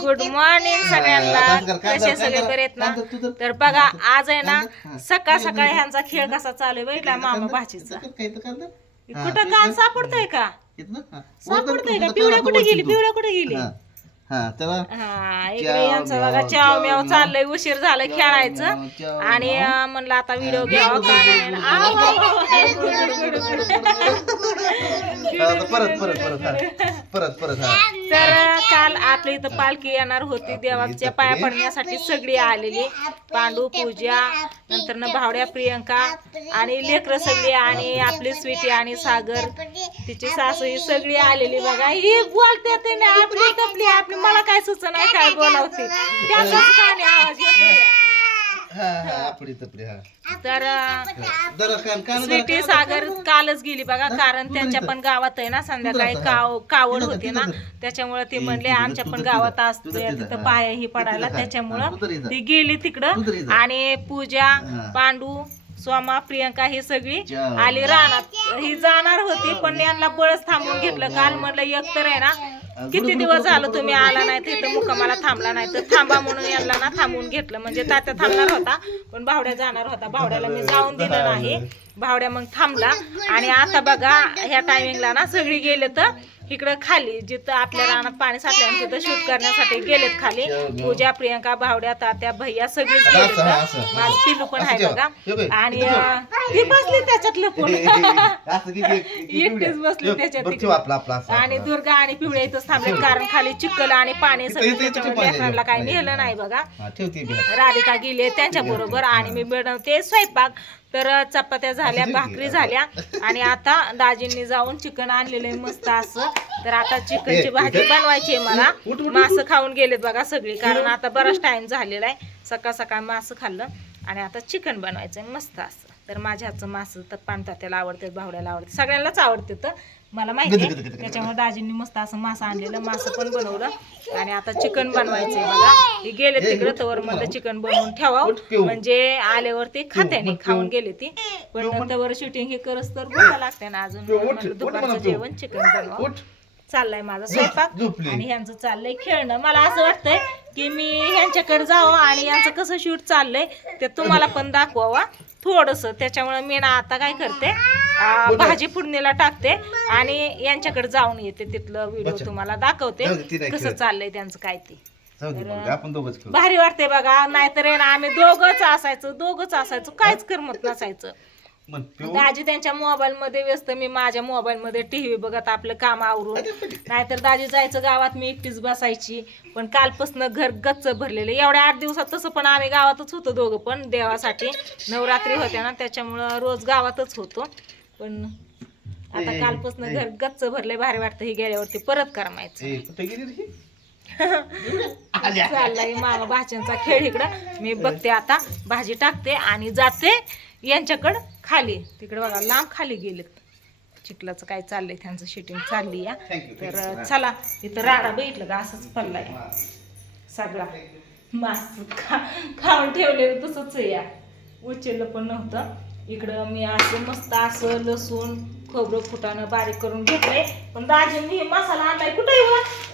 Good morning सगळ्यांना. कसे सगळे कांदा- बरे आहेत ना? तर बघा आज आहे ना. सकाळ सकाळी ह्यांचा खेळ कसा चालू आहे बघितला मामा भाचीचा. हा, कुठं कान. सापडतोय का. सापडतोय का? पिवळ्या कुठे गेली? पिवळ्या कुठे गेली? यांचं म्याव, बघा चाव च्याव म्याव म्याव. चाललंय उशीर झालं खेळायचं. आणि म्हणलं आता व्हिडिओ घ्यावा. आता परत परत परत हा. परत परत हा. तर काल आपल्या इथं पालखी येणार होती. देवाच्या पाया पडण्यासाठी सगळी आलेली. पांडू पूजा नंतर न भावड्या प्रियंका आणि लेकरं सगळी आणि आपली स्वीटी आणि सागर तिची सासू ही सगळी आलेली बघा. ही बोलते आपली आपली. मला काय सुचना काय बोलावते? त्याचाच का नाही आवाज हा हा. तर कान कान स्वीटी सागर कालच गेली बघा कारण त्यांच्या पण गावात आहे ना संध्याकाळी काव कावड होते ना त्याच्यामुळे ती म्हणले आमच्या पण गावात असते तिथं पाया ही पडायला त्याच्यामुळं ती गेली तिकडं आणि पूजा पांडू सोमा प्रियंका ही सगळी आली रानात. ही जाणार होती पण यांना बळच थांबून घेतलं. काल म्हणलं एक तर आहे ना किती दिवस झालं तुम्ही आला नाही? तिथं मुक्कामाला थांबला नाही. तर थांबा म्हणून यांना ना थांबून घेतलं. म्हणजे तात्या थांबणार होता पण भावड्या जाणार होता. भावड्याला मी जाऊन दिलं नाही. भावड्या मग थांबला. आणि आता बघा ह्या टायमिंगला ना सगळी गेले तर इकडं खाली जिथं आपल्या रानात पाणी साठलं आणि तिथं शूट करण्यासाठी गेलेत खाली. पूजा प्रियंका भावड्या तात्या भैया सगळीच गेले. माझं पिल्लू पण आहे. बघा. आणि ती बसली त्याच्यात लपून असं एकटीच बसली त्याच्यात बरं, ठेव आपला आपला असं, आणि आपला. दुर्गा आणि पिवळ्या इथंच थांबले कारण खाली चिखल आणि पाणी इथं- सगळं इथं- इथं त्याच्यामुळे पाणी आहे. लेकरांना काही नेलं. नाही. बघा. हा, ठेव ती बी. राधिका गेली त्यांच्या बरोबर आणि मी बनवते स्वयंपाक. तर चपात्या झाल्या भाकरी झाल्या. आणि आता दाजींनी जाऊन चिकन आणलेलं आहे मस्त असं. तर आता चिकनची भाजी बनवायची आहे मला. मासं खाऊन गेलेत बघा सगळी कारण आता बराच टाइम झालेला आहे. सकाळ सकाळ मासं खाल्लं आणि आता चिकन बनवायचं मस्त असं. तर माझ्या हातचं मासं तर पानतात्याला आवडते भावड्याला आवडते सगळ्यांनाच आवडते तर. मला माहिती आहे. त्याच्यामुळे दाजींनी मस्त असं मासं आणलेलं मासं पण बनवलं. आणि आता चिकन बनवायचंय बघा. हे गेले तिकडे तवर म्हणलं चिकन बनवून ठेवावं म्हणजे आल्यावर ते खात्याने खाऊन गेले ती. पण तवर शूटिंग हे करस तर भूका लागते ना अजून. दुपारचं. जेवण चिकन बनवा. चाललाय माझा स्वयंपाक. आणि ह्यांचं चाललंय खेळणं. मला असं वाटतंय की मी ह्यांच्याकडे जावं आणि यांचं कसं शूट चाललंय ते तुम्हाला पण दाखवावा. थोडस. त्याच्यामुळे मी ना आता काय करते भाजी फोडणीला टाकते आणि यांच्याकडे जाऊन येते. तिथलं व्हिडिओ अच्छा. तुम्हाला दाखवते. जाऊ दे, ती नाही कसं खेळत. चाललंय त्यांचं काय ते. जाऊ दे मग, आपण दोघंच खेळू. भारी वाटते बघा. नाहीतर आहे ना आम्ही दोघच असायचो दोघच असायचो. काहीच करमत नसायचं. मग. दाजी त्यांच्या मोबाईल मध्ये व्यस्त मी माझ्या मोबाईल मध्ये टीव्ही बघत आपलं काम आवरून. नाहीतर दाजी जायचं गावात मी एकटीच बसायची. पण कालपासून घर गच्च भरलेलं एवढ्या आठ दिवसात तसं पण आम्ही गावातच होतो दोघं पण देवासाठी. नवरात्री होत्या ना त्याच्यामुळं रोज गावातच होतो. पण आता कालपासून घर गच्च भरले भारी वाटतं. हे गेल्यावरती परत करमायचं ए, कुठे गेली रे? चाललाय मामा भाच्यांचा खेळ इकडं. मी बघते आता. भाजी टाकते आणि जाते यांच्याकडं खाली. तिकडे बघा लांब खाली गेलेत. चिखलाचं काय चाललंय त्यांचं शूटिंग चालली या. तर. चला इथं राडा बघितलं का? असंच पडलाय. सगळा. मास खा खाऊन ठेवलेलं तसंच आहे या. उचललं पण नव्हतं. इकडं मी असं मस्त असं लसूण खोबरं फुटाणं बारीक करून घेतलंय. पण दाजींनी हे मसाला आणलाय कुठे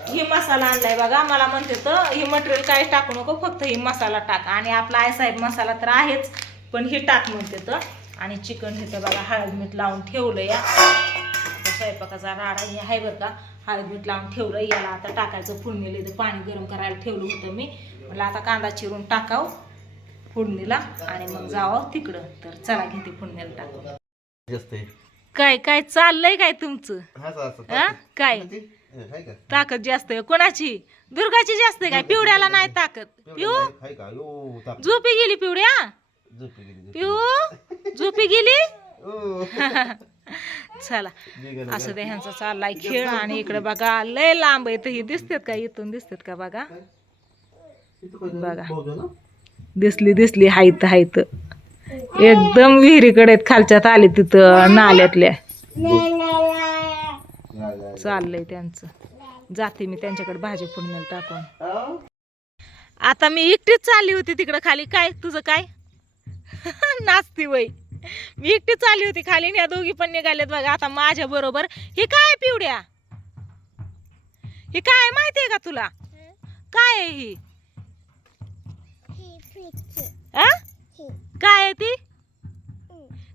हे मसाला आणलाय बघा मला म्हणते तर हे मटेरियल काय टाकू नको फक्त हे मसाला टाक. आणि आपला आय साहेब मसाला तर आहेच पण हे टाक म्हणते तर. आणि चिकन हे तर बघा हळद मीठ लावून ठेवलं या स्वयंपाकाचा राडा हे आहे बरं का हळद मीठ लावून ठेवलं याला आता टाकायचं फुलमेल इथं पाणी गरम करायला ठेवलं होतं मी. म्हटलं आता कांदा चिरून टाकावं. फोडणीला आणि मग जावं तिकडं. तर चला घेते फोडणीला टाकून. काय काय चाललंय काय तुमचं. हा? काय? ताकद जास्त आहे. कोणाची? दुर्गाची जास्त आहे काय? पिवड्याला नाही ताकद. पिऊ. झोपी गेली पिवड्या पिऊ झोपी गेली. चला. असं ते ह्यांचा चाललाय. खेळ आणि इकडे बघा लय लांब आहे. तर ही दिसतात का? इथून दिसतात का? बघा? बघा. दिसली दिसली हायत हायत एकदम विहिरीकडे खालच्यात आले तिथं नाल्यातल्या. चाललंय त्यांचं. जाते मी त्यांच्याकडे भाजी फोडण्याला टाकून. आता मी एकटीच चालली होती तिकडं खाली. काय तुझं काय? नाचती वय मी एकटीच चालली होती खाली आणि या दोघी पण निघालेत बघा. आता माझ्या बरोबर. हे काय पिवड्या? हे काय माहितीये का तुला? काय आहे ही? आ? काय आहे ती?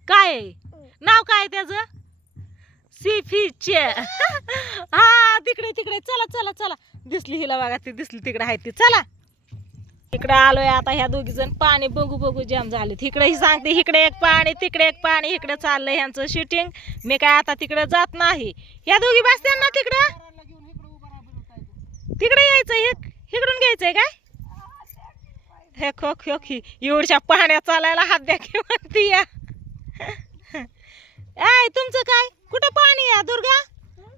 काय आहे? नाव काय त्याचं? सिफीचे हा तिकडे तिकडे. चला चला चला. दिसली हिला बघा ती दिसली तिकडे आहे ती. चला. इकडे आलोय आता ह्या दोघी जण. पाणी बघू बघू जाम झाले तिकडे ही सांगते इकडे एक पाणी तिकडे एक पाणी. इकडे चाललंय ह्यांचं शूटिंग मी काय आता तिकडे जात नाही. ह्या दोघी बसत्या ना तिकडं? तिकडे यायचं इकडून घ्यायचंय काय? हे खोक खोक ही एवढ्या पाण्यात चालायला हात द्या की म्हणती या. ऐ तुमचं काय? कुठं पाणी या दुर्गा?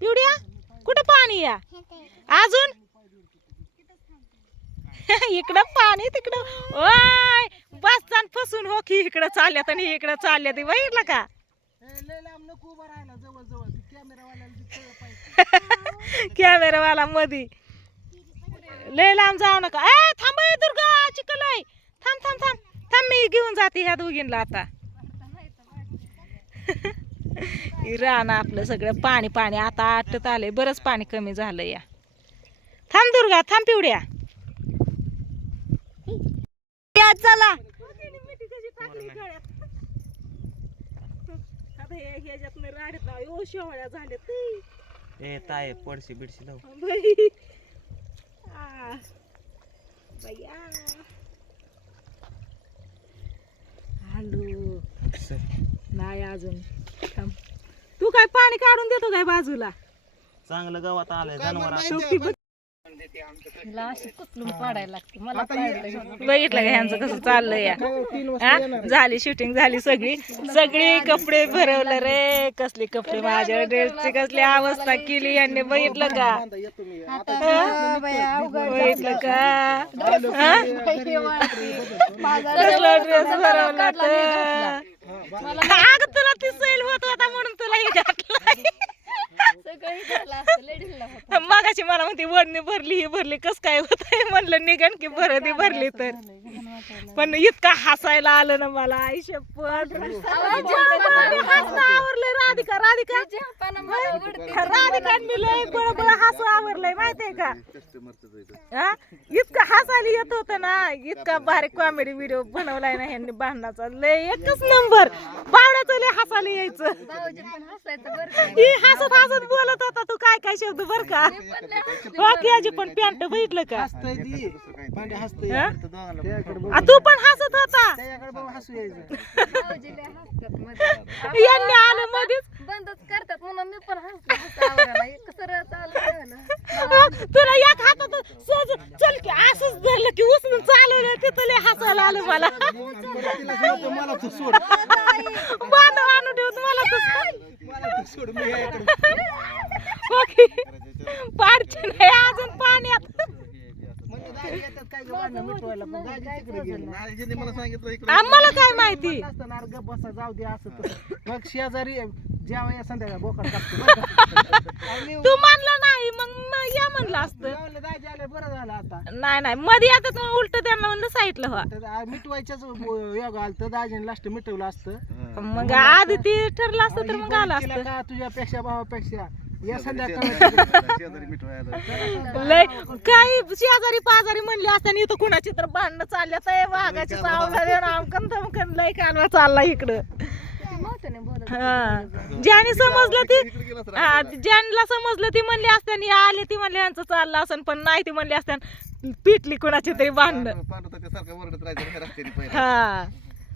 पिवड्या? कुठं पाणी या? अजून? इकडं पाणी तिकडं. ओय बसतान फसून हो की इकडं चालल्यात आणि इकडं चालल्यात. बघितलं का? कॅमेरावाला मधी. लय लांब जाऊ नका. ए थांब दुर्गा चिकलय थांब थांब थांब. थांब मी घेऊन जाते ह्या दोघींना आता. रान आपलं सगळं पाणी पाणी. आता आटत आलंय. बरंच पाणी कमी झालं या. थांब दुर्गा थांब पिवड्या. या चला. शेवळ्या झाल्या ए ताय पडशी बिडशी लाव. बाई. आ, बया. हॅलो नाही अजून. थांब. तू काय पाणी काढून देतो काय बाजूला? चांगलं गावात आलंय जनावर शेवटी बघ- बघितलं का ह्यांचं कसं चाललंय? या हा? झाली शूटिंग झाली सगळी. सगळी कपडे भरवलं रे. कसले कपडे माझ्या ड्रेसची कसली अवस्था केली यांनी बघितलं का? बघितलं. का? कसला ड्रेस भरवला तर? अगं तुला ती सैल होत होता म्हणून तुला हे घातलं मगाशी मला म्हणते वडणी भरली ही भरली कस काय होत म्हणलं निघण की भर ती भरली तर. पण इतका हसायला आलं ना मला आई शपथ. आवरलंय राधिका राधिका. राधिका मी लय बळबळ हसू आवरलंय माहितीये का? हा? इतकं हसायला येत होतं ना इतका भारी कॉमेडी व्हिडिओ बनवलाय ना ह्यांनी भांडणाचा लय एकच नंबर बावड्याचं लय हसायला यायचं. हसत हसत बोलत होता. काय शब्द बर का हो की आजी पण पॅन्ट बघितलं का हसतंय ती पांडे हसतंय हा? त्याच्याकडे आ, तू पण हसत होता त्याच्याकडे बघून हसू यायचं यांनी आलं मध्येच बंदच करतात म्हणून मी पण हसले सरळ चालू तुला एक हातात सहज चल की असंच धरलं की उचलून चालवलं तिथं लय हसायला आलं मला परत तिला सांगतो, मला तू सोड बांधव आणून ठेवत मला तू सोड मी याकडे ओके पाडचे नाही अजून पाण्यात म्हणजे आम्हाला काय माहिती? बसा जाऊ दे असं मग शेजारी जेव्हा संध्याकाळ बोकड तू मानलं नाही मग या म्हणलं असतं. म्हणलं, दाजी आले बरं झालं आता. नाही नाही मध्ये येतात मग उलट त्यांना म्हणलं साईटला व्हा. मिटवायच्याच योग आलं तर दाजीने लास्ट मिटवलं असतं. मग आधी ते ठरलं असतं तर मग आलं असतं. का तुझ्यापेक्षा भावापेक्षा? या लय काही शेजारी पाजारी म्हणले असताना इथं कुणाची तर भांडणं चालल्यात आहे वाघाची चावला देणं आमकन तमकन लय कालवा चालला इकडं. हा. ज्याने समजलं ती हा ज्यांना समजलं ती म्हणली असताना आले ती म्हणले यांचं चाललं असं पण नाही ती म्हणली असताना पिटली कुणाची तरी भांडणं. सारखं ओरडत राहायचं रस्त्याने पहिला. हा.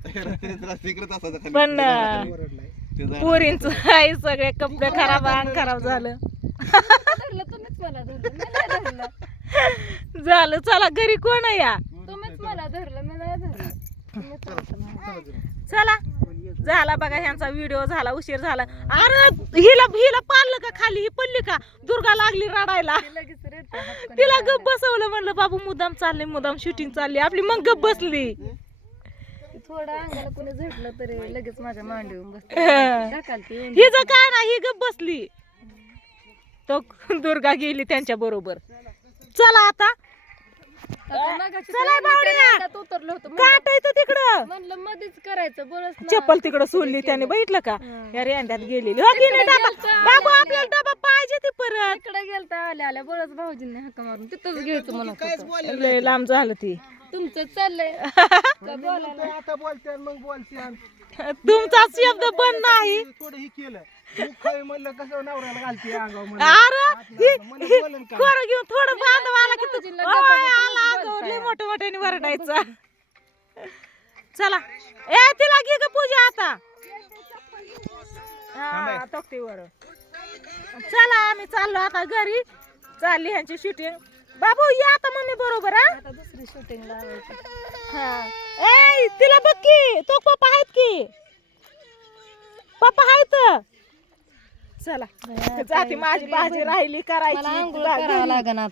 रस्त्याने रस्ते इकडेच असायचं खाली. पण ओरडलाय. पोरींच आहे सगळे कपडे खराब अंग खराब झालं. धरलं तुम्हीच मला धरलं मी नाही धरलं. झालं चला घरी कोण आहे या? तुम्हीच मला धरलं मी नाही धरलं. तुम्हीच मला धरलं. चला. झाला बघा ह्यांचा व्हिडिओ झाला उशीर झाला. अरे हिला हिला पाळलं का खाली? ही पडली का? दुर्गा लागली रडायला. ती लगेच तिला गप बसवलं म्हणलं बाबू मुदाम चालले मुदाम शूटिंग चालली. आपली मग गप बसली. थोडं अंगाला कोणी झटलं तरी लगेच माझ्या मांडी येऊन बसते. ढकलते येऊन हिचं काय नाही ही गप बसली. तो दुर्गा गेली त्यांच्या बरोबर. चला आता. चला बावड्या. उतरलो होतो काट तिकडं. म्हणलं मध्येच करायचं. चप्पल तिकडं सोडली त्याने बघितलं का. या रेंड्यात गेलेली. हो की नाही डबा बाबू आपल्याला डबा पाहिजे ती परत. इकडे गेलता आल्या आल्या. बरंच भाऊजींनी हाका मारून. तिथंच घ्यायचं लय लांब झालं ती. तुमचं चाललंय. का बोलायला आता बोलते मग बोलते तुमचा शब्द बंद नाही थोडं ही केलं. मुख खावी म्हणलं कसं नवऱ्याला घालते अंगावर म्हणलं. अरे म्हणलं बोलन का? कोर घेऊन थोडं बांधव आला की तू आला गप्पा अंगावर लय बोलताय. मोठं मोठ्याने वरडायचं. चला. ए तिला घे ग पूजा आता. हा तक्तीवर चला आम्ही चाललो आता घरी. चालली ह्यांची शूटिंग बाबू या आता मम्मी बरोबर हा? आता दुसरी शूटिंग लावायची हा. ए तिला बघ की तो पप्पा आहेत की? पप्पा आहेत. चला जाती माझी भाजी राहिली करायची.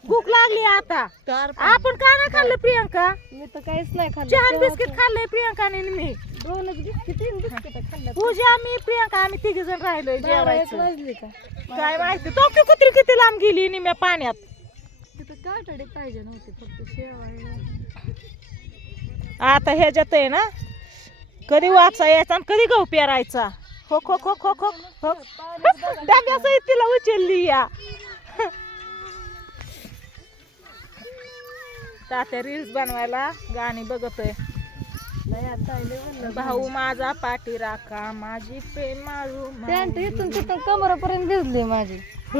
भूक लागली आता. चार आपण काय नाही खाल्लं प्रियंका? मी तर काहीच नाही खाल्लं. चहा तेव्हा बिस्किट खाल्लंय प्रियंकाने मी. दोनच बिस्किट तीन बिस्किट खाल्लं पूजा मी प्रियंका आम्ही तिघी जण राहिलोय जेवायचं. काय माहिती तो कुत्री किती लांब गेली निम्या पाण्यात. काटडी पाहिजे नव्हती फक्त शेवाळी. आता ह्याच्यात आहे ना कधी वापसा यायचा आणि कधी गहू पेरायचा. हो हो हो हो हो हो डब्यासहित तिला उचलली या. तात्या रील्स बनवायला गाणी बघतोय. भाऊ माझा पाठी राखा माझी प्रेम मारू पॅन्ट इथून तिथून कमरापर्यंत भिजली माझी.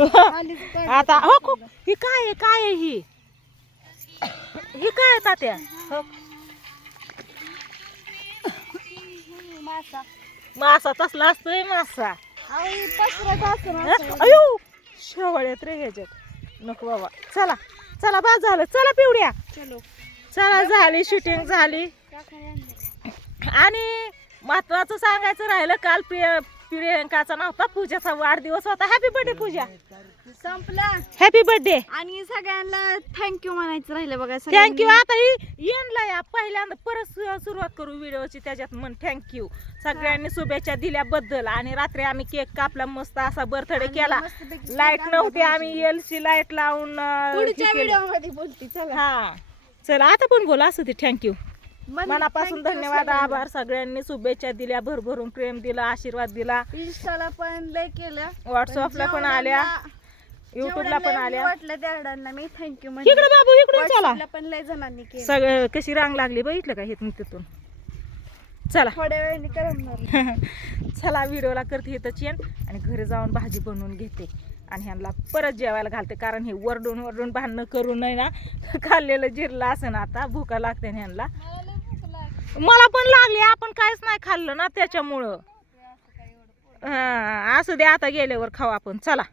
आता हो हो ही काय आहे काय आहे ही? ही काय आहे तात्या? हो. मासा मासा तसला असतोय मासा. अहो, ना अयो शेवळ्यात रे ह्याच्यात. नको बाबा. चला चला बा झालं. चला पिवड्या चला झाली शूटिंग झाली. आणि महत्वाचं सांगायचं राहिलं काल पि प्रियंकाचा नव्हता पूजाचा वाढदिवस होता. Happy birthday Pooja. संपला. हॅपी बर्थडे आणि सगळ्यांना थँक्यू म्हणायचं राहिलं बघा थँक्यू आता ही येणला या पहिल्यांदा परत सु- सुरुवात करू व्हिडिओची त्याच्यात म्हण थँक्यू सगळ्यांनी शुभेच्छा दिल्याबद्दल. आणि रात्री आम्ही केक कापला मस्त असा बर्थडे केला. लाइट नव्हती आम्ही एल सी लाइट लावून अं, हे पुढच्या केलं. व्हिडिओमध्ये बोलते चला. हा. चला आता पण बोला असं ते थँक्यू मनापासून धन्यवाद. आभार. सगळ्यांनी शुभेच्छा दिल्या भरभरून प्रेम दिला आशीर्वाद दिला. इंस्टाला पण लय केलं व्हॉट्सअपला पण आल्या युट्यूबला पण आल्या. वाटलं त्या मी थँक्यू इकडे बाबू चला. पण लय जणांनी केलं. सगळं कशी रांग लागली बघितलं का इथून तिथून. चला. थोड्या वेळाने करमणार. चला व्हिडिओला करते इथं चेन आणि घरी जाऊन भाजी बनवून घेते. आणि ह्यांना परत जेवायला घालते कारण हे वरडून वरडून भांडणं करू नये ना. खाल्लेलं जिरलं असं ना आता भुका लागते ह्यांना. मला पण लागली आपण काहीच नाही खाल्लं ना त्याच्यामुळं. हा, असू दे आता गेल्यावर खाऊ आपण. चला.